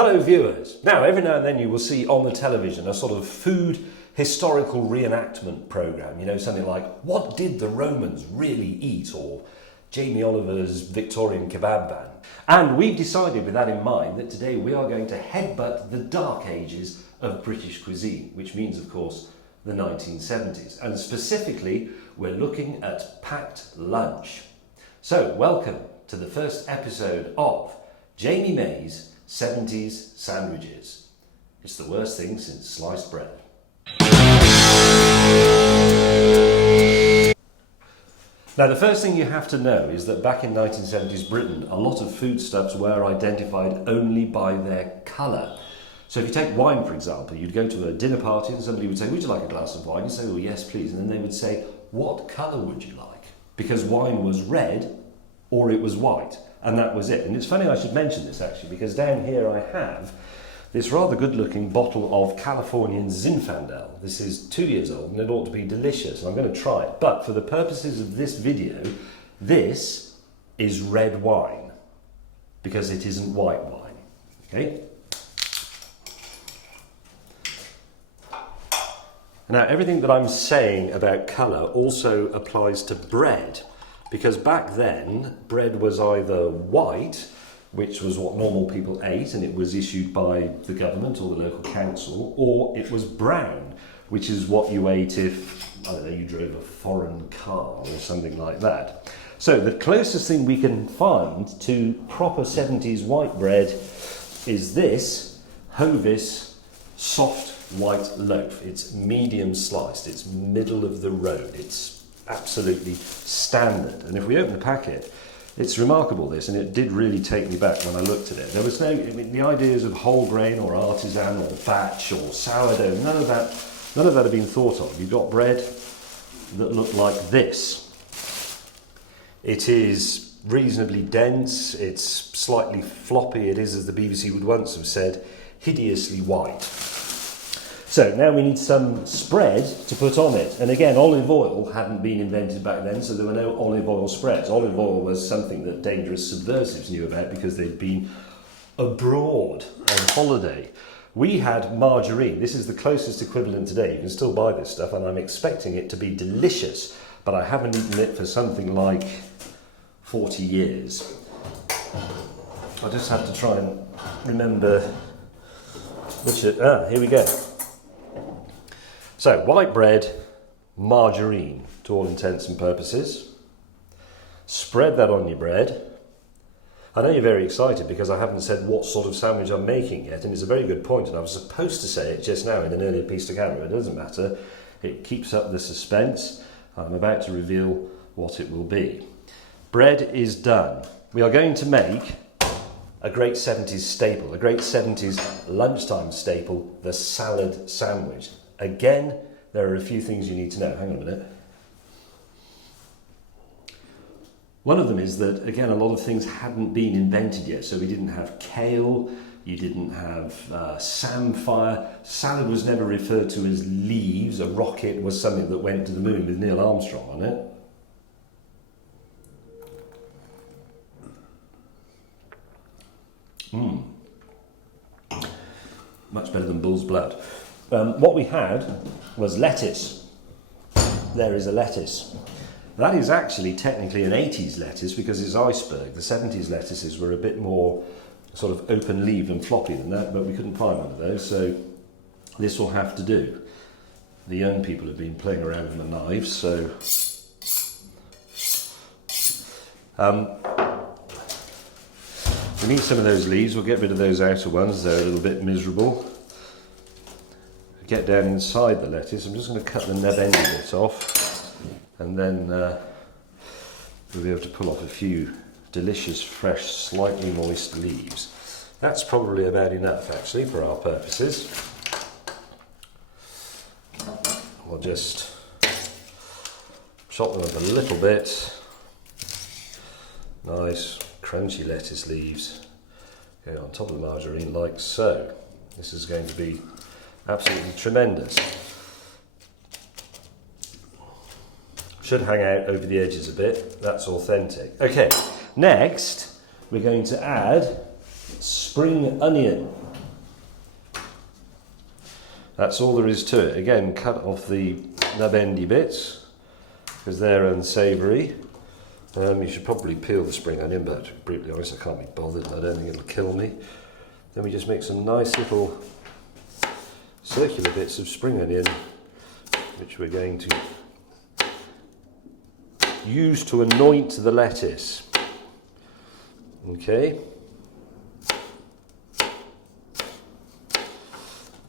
Hello viewers. Now every now and then you will see on the television a sort of food historical reenactment programme, you know, something like What Did the Romans Really Eat? Or Jamie Oliver's Victorian Kebab Van. And we've decided with that in mind that today we are going to headbutt the dark ages of British cuisine, which means of course the 1970s, and specifically we're looking at packed lunch. So welcome to the first episode of Jamie May's 70s Sandwiches. It's the worst thing since sliced bread. Now the first thing you have to know is that back in 1970s Britain, a lot of foodstuffs were identified only by their colour. So if you take wine, for example, you'd go to a dinner party and somebody would say, would you like a glass of wine? You say, well, yes, please. And then they would say, what colour would you like? Because wine was red or it was white. And that was it. And it's funny I should mention this actually, because down here I have this rather good looking bottle of Californian Zinfandel. This is 2 years old and it ought to be delicious. I'm going to try it. But for the purposes of this video, this is red wine because it isn't white wine. Okay? Now everything that I'm saying about colour also applies to bread. Because back then, bread was either white, which was what normal people ate, and it was issued by the government or the local council, or it was brown, which is what you ate if, I don't know, you drove a foreign car or something like that. So the closest thing we can find to proper 70s white bread is this Hovis soft white loaf. It's medium sliced, it's middle of the road, it's absolutely standard. And if we open the packet, it's remarkable this, and it did really take me back when I looked at it. There was no, the ideas of whole grain or artisan or batch or sourdough, none of that had been thought of. You've got bread that looked like this. It is reasonably dense, it's slightly floppy, it is, as the BBC would once have said, hideously white. So now we need some spread to put on it. And again, olive oil hadn't been invented back then, so there were no olive oil spreads. Olive oil was something that dangerous subversives knew about because they'd been abroad on holiday. We had margarine. This is the closest equivalent today. You can still buy this stuff, and I'm expecting it to be delicious, but I haven't eaten it for something like 40 years. I just have to try and remember which here we go. So, white bread, margarine, to all intents and purposes. Spread that on your bread. I know you're very excited because I haven't said what sort of sandwich I'm making yet, and it's a very good point, and I was supposed to say it just now in an earlier piece to camera. It doesn't matter. It keeps up the suspense. I'm about to reveal what it will be. Bread is done. We are going to make a great 70s staple, a great 70s lunchtime staple, the salad sandwich. Again, there are a few things you need to know. Hang on a minute. One of them is that, again, a lot of things hadn't been invented yet. So we didn't have kale, you didn't have samphire. Salad was never referred to as leaves. A rocket was something that went to the moon with Neil Armstrong on it. Much better than bull's blood. What we had was lettuce. There is a lettuce. That is actually technically an 80s lettuce because it's iceberg. The 70s lettuces were a bit more sort of open-leaved and floppy than that, but we couldn't find one of those, so this will have to do. The young people have been playing around with the knives, so we need some of those leaves. We'll get rid of those outer ones. They're a little bit miserable. Get down inside the lettuce. I'm just going to cut the nub end of it off, and then we'll be able to pull off a few delicious, fresh, slightly moist leaves. That's probably about enough actually for our purposes. We'll just chop them up a little bit. Nice crunchy lettuce leaves go on top of the margarine like so. This is going to be absolutely tremendous. Should hang out over the edges a bit, that's authentic. Okay, next we're going to add spring onion. That's all there is to it. Again, cut off the nub-endy bits because they're unsavoury. You should probably peel the spring onion, but to be brutally honest, I can't be bothered. I don't think it'll kill me. Then we just make some nice little circular bits of spring onion, which we're going to use to anoint the lettuce. Okay.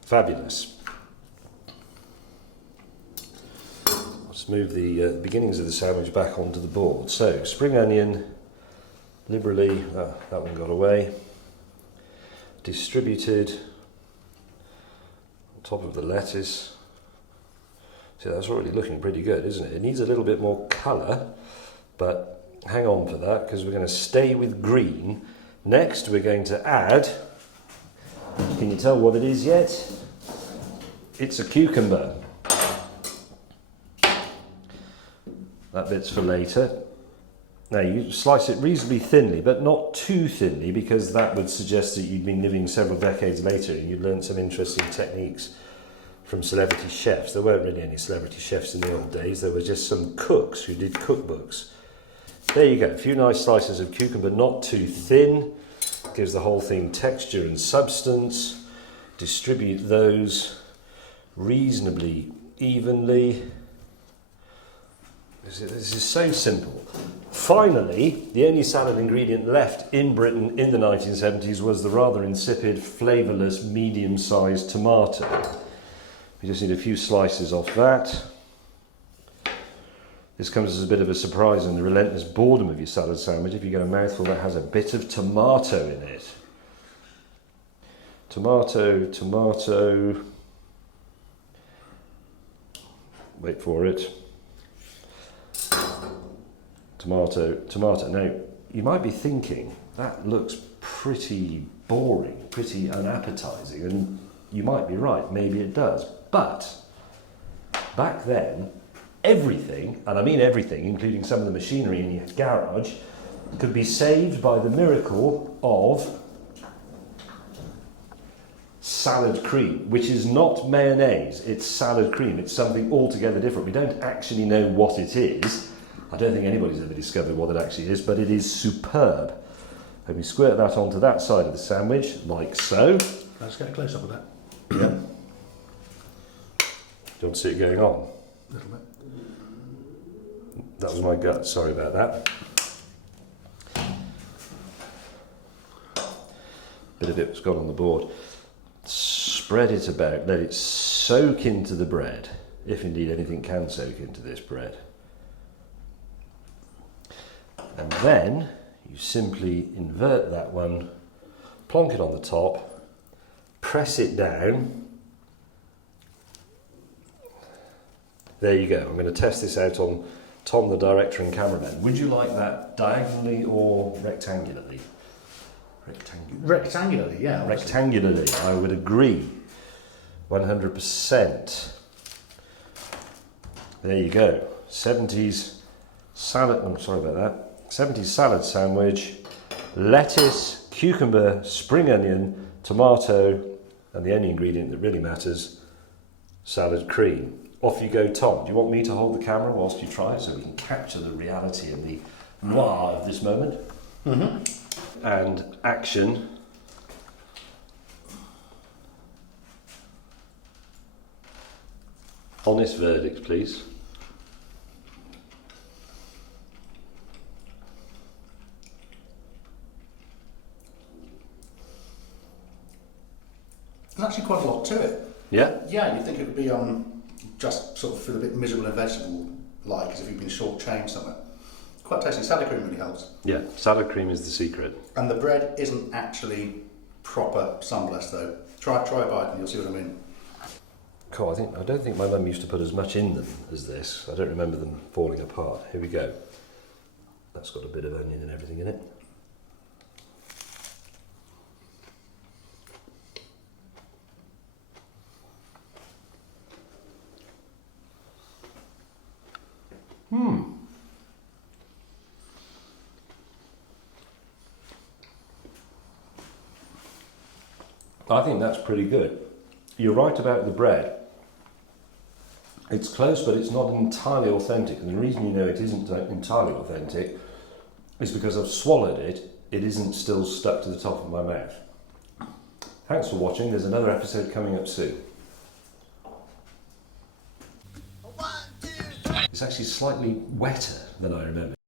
Fabulous. Let's move the beginnings of the sandwich back onto the board. So, spring onion, liberally, that one got away, distributed on top of the lettuce. See, that's already looking pretty good, isn't it? It needs a little bit more colour, but hang on for that because we're going to stay with green. Next, we're going to add, can you tell what it is yet? It's a cucumber. That bit's for later. Now you slice it reasonably thinly, but not too thinly, because that would suggest that you'd been living several decades later and you'd learned some interesting techniques from celebrity chefs. There weren't really any celebrity chefs in the old days, there were just some cooks who did cookbooks. There you go, a few nice slices of cucumber, not too thin, gives the whole thing texture and substance. Distribute those reasonably evenly. This is so simple. Finally, the only salad ingredient left in Britain in the 1970s was the rather insipid, flavourless, medium-sized tomato. We just need a few slices off that. This comes as a bit of a surprise in the relentless boredom of your salad sandwich if you get a mouthful that has a bit of tomato in it. Tomato, tomato. Wait for it. Tomato, tomato. Now, you might be thinking, that looks pretty boring, pretty unappetizing, and you might be right, maybe it does. But, back then, everything, and I mean everything, including some of the machinery in your garage, could be saved by the miracle of salad cream, which is not mayonnaise, it's salad cream. It's something altogether different. We don't actually know what it is. I don't think anybody's ever discovered what it actually is, but it is superb. And we squirt that onto that side of the sandwich, like so. Let's get a close-up of that. Yeah. Do you want to see it going on? A little bit. That was my gut, sorry about that. Bit of it was gone on the board. Spread it about, let it soak into the bread, if indeed anything can soak into this bread. And then you simply invert that one, plonk it on the top, press it down. There you go. I'm going to test this out on Tom, the director and cameraman. Would you like that diagonally or rectangularly? Rectangularly, yeah. Obviously. Rectangularly, I would agree. 100%. There you go. 70s salad, oh, sorry about that. 70s salad sandwich, lettuce, cucumber, spring onion, tomato, and the only ingredient that really matters, salad cream. Off you go, Tom. Do you want me to hold the camera whilst you try it so we can capture the reality and the noir of this moment? Mm-hmm. And action. Honest verdict, please. There's actually quite a lot to it. Yeah? Yeah, you'd think it would be just sort of feel a bit miserable and vegetable-like, as if you've been short-changed somewhere. Quite tasty. Salad cream really helps. Yeah, salad cream is the secret. And the bread isn't actually proper sunblessed though. Try a bite and you'll see what I mean. Cool, I don't think my mum used to put as much in them as this. I don't remember them falling apart. Here we go. That's got a bit of onion and everything in it. I think that's pretty good. you're right about the bread. It's close, but it's not entirely authentic. And the reason you know it isn't entirely authentic is because I've swallowed it. It isn't still stuck to the top of my mouth. Thanks for watching. There's another episode coming up soon. It's actually slightly wetter than I remember.